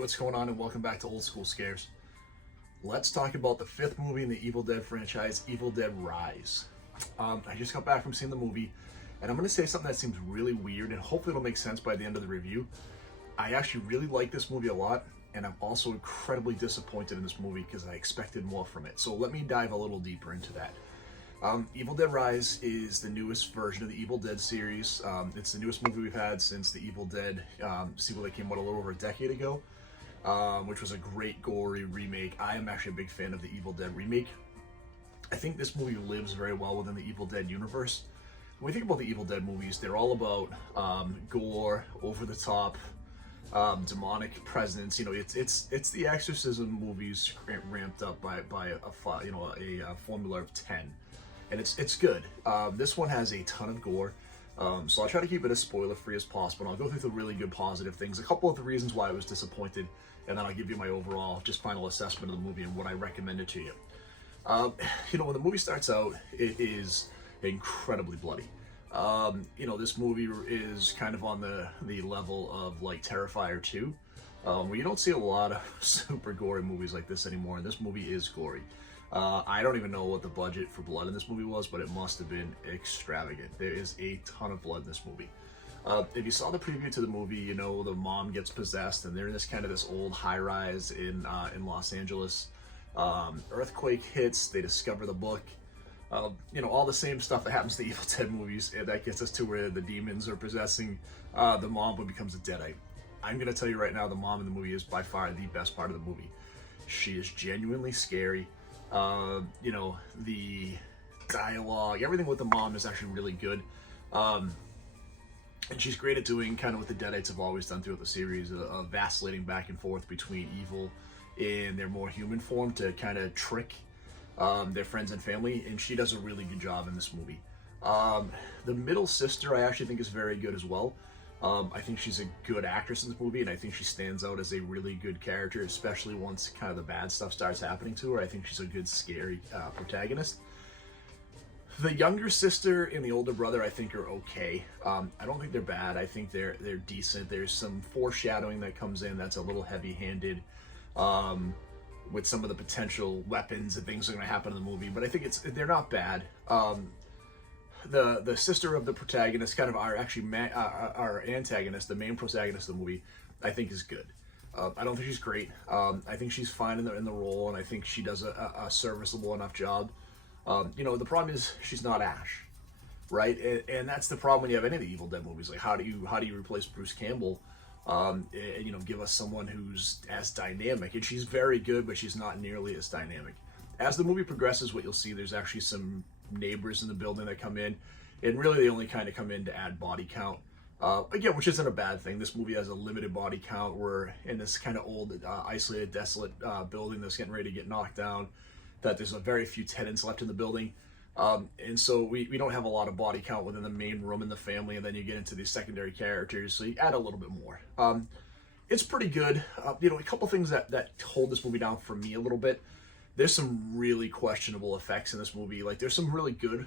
what's going on, and welcome back to Old School Scares. Let's talk about the fifth movie in the Evil Dead franchise, Evil Dead Rise. I just got back from seeing the movie, and I'm going to say something that seems really weird, and hopefully it'll make sense by the end of the review. I actually really like this movie a lot, and I'm also incredibly disappointed in this movie because I expected more from it. So let me dive a little deeper into that. Evil Dead Rise is the newest version of the Evil Dead series. It's the newest movie we've had since the Evil Dead sequel that came out a little over a decade ago, which was a great gory remake. I am actually a big fan of the Evil Dead remake. I think this movie lives very well within the Evil Dead universe. When we think about the Evil Dead movies, they're all about gore, over the top, demonic presence. You know, it's the exorcism movies ramped up by a formula of 10. And it's good. This one has a ton of gore, so I'll try to keep it as spoiler-free as possible. And I'll go through the really good positive things, a couple of the reasons why I was disappointed, and then I'll give you my overall, just final assessment of the movie and what I recommend it to you. When the movie starts out, it is incredibly bloody. This movie is kind of on the level of like Terrifier 2, where you don't see a lot of super gory movies like this anymore, and this movie is gory. I don't even know what the budget for blood in this movie was, but it must have been extravagant. There is a ton of blood in this movie. If you saw the preview to the movie, you know the mom gets possessed, and they're in this old high-rise in Los Angeles. Earthquake hits, they discover the book. All the same stuff that happens to the Evil Dead movies, and that gets us to where the demons are possessing the mom who becomes a deadite. I'm going to tell you right now, the mom in the movie is by far the best part of the movie. She is genuinely scary. The dialogue, everything with the mom is actually really good. And she's great at doing kind of what the Deadites have always done throughout the series, of vacillating back and forth between evil and their more human form to kind of trick their friends and family, and she does a really good job in this movie. The middle sister I actually think is very good as well. I think she's a good actress in this movie, and I think she stands out as a really good character, especially once kind of the bad stuff starts happening to her. I think she's a good, scary protagonist. The younger sister and the older brother, I think, are okay. I don't think they're bad. I think they're decent. There's some foreshadowing that comes in that's a little heavy-handed with some of the potential weapons and things that are going to happen in the movie, but I think they're not bad. The sister of the protagonist, kind of our antagonist, the main protagonist of the movie, I think is good. I don't think she's great. I think she's fine in the role, and I think she does a serviceable enough job. The problem is she's not Ash, right? And that's the problem when you have any of the Evil Dead movies. Like, how do you replace Bruce Campbell? And give us someone who's as dynamic, and she's very good, but she's not nearly as dynamic. As the movie progresses, what you'll see, there's actually some neighbors in the building that come in, and really they only kind of come in to add body count, again, which isn't a bad thing. This movie has a limited body count. We're in this kind of old, isolated, desolate building that's getting ready to get knocked down, that there's a very few tenants left in the building, and so we don't have a lot of body count within the main room in the family, and then you get into these secondary characters, so you add a little bit more. It's pretty good. A couple things that hold this movie down for me a little bit. There's some really questionable effects in this movie. Like, there's some really good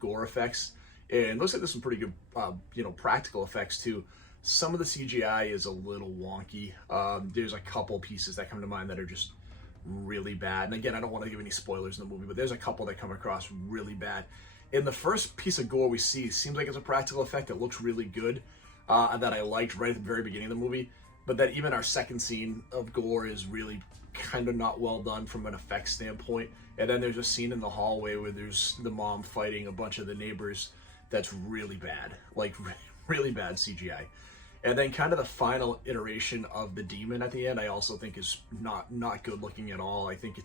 gore effects, and looks like there's some pretty good practical effects too. Some of the CGI is a little wonky. There's a couple pieces that come to mind that are just really bad, and again, I don't want to give any spoilers in the movie, but there's a couple that come across really bad. In the first piece of gore we see, it seems like it's a practical effect that looks really good, that I liked right at the very beginning of the movie, but that even our second scene of gore is really kind of not well done from an effects standpoint. And then there's a scene in the hallway where there's the mom fighting a bunch of the neighbors that's really bad, like really bad CGI. And then kind of the final iteration of the demon at the end, I also think is not good looking at all. I think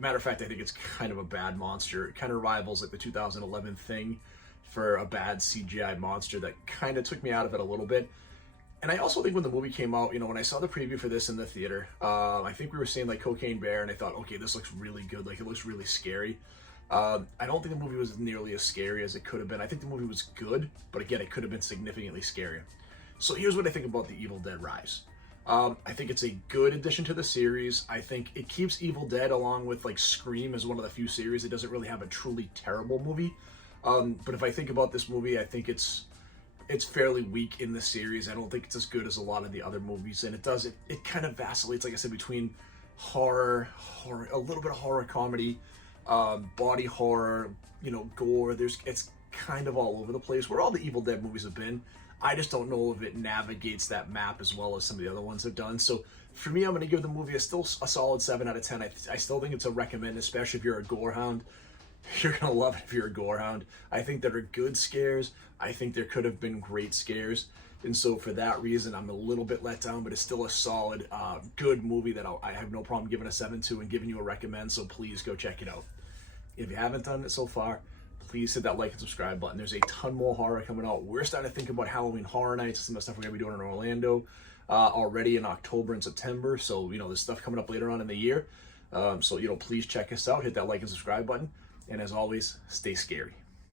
matter of fact, I think it's kind of a bad monster. It kind of rivals like the 2011 Thing for a bad CGI monster that kind of took me out of it a little bit. And I also think when the movie came out, when I saw the preview for this in the theater, I think we were seeing like Cocaine Bear, and I thought, okay, this looks really good. Like, it looks really scary. I don't think the movie was nearly as scary as it could have been. I think the movie was good, but again, it could have been significantly scarier. So here's what I think about the Evil Dead Rise. I think it's a good addition to the series. I think it keeps Evil Dead along with like Scream as one of the few series that doesn't really have a truly terrible movie. But if I think about this movie, I think it's it's fairly weak in the series. I don't think it's as good as a lot of the other movies, and it kind of vacillates, like I said, between horror, a little bit of horror comedy, body horror, gore. It's kind of all over the place, where all the Evil Dead movies have been. I just don't know if it navigates that map as well as some of the other ones have done. So for me, I'm going to give the movie a solid 7 out of 10. I still think it's a recommend, especially if you're a gore hound. You're going to love it if you're a gore hound. I think there are good scares. I think there could have been great scares. And so for that reason, I'm a little bit let down, but it's still a solid, good movie that I have no problem giving a 7 to and giving you a recommend. So please go check it out. If you haven't done it so far, please hit that like and subscribe button. There's a ton more horror coming out. We're starting to think about Halloween Horror Nights, some of the stuff we're going to be doing in Orlando already in October and September. So, there's stuff coming up later on in the year. So, please check us out. Hit that like and subscribe button. And as always, stay scary.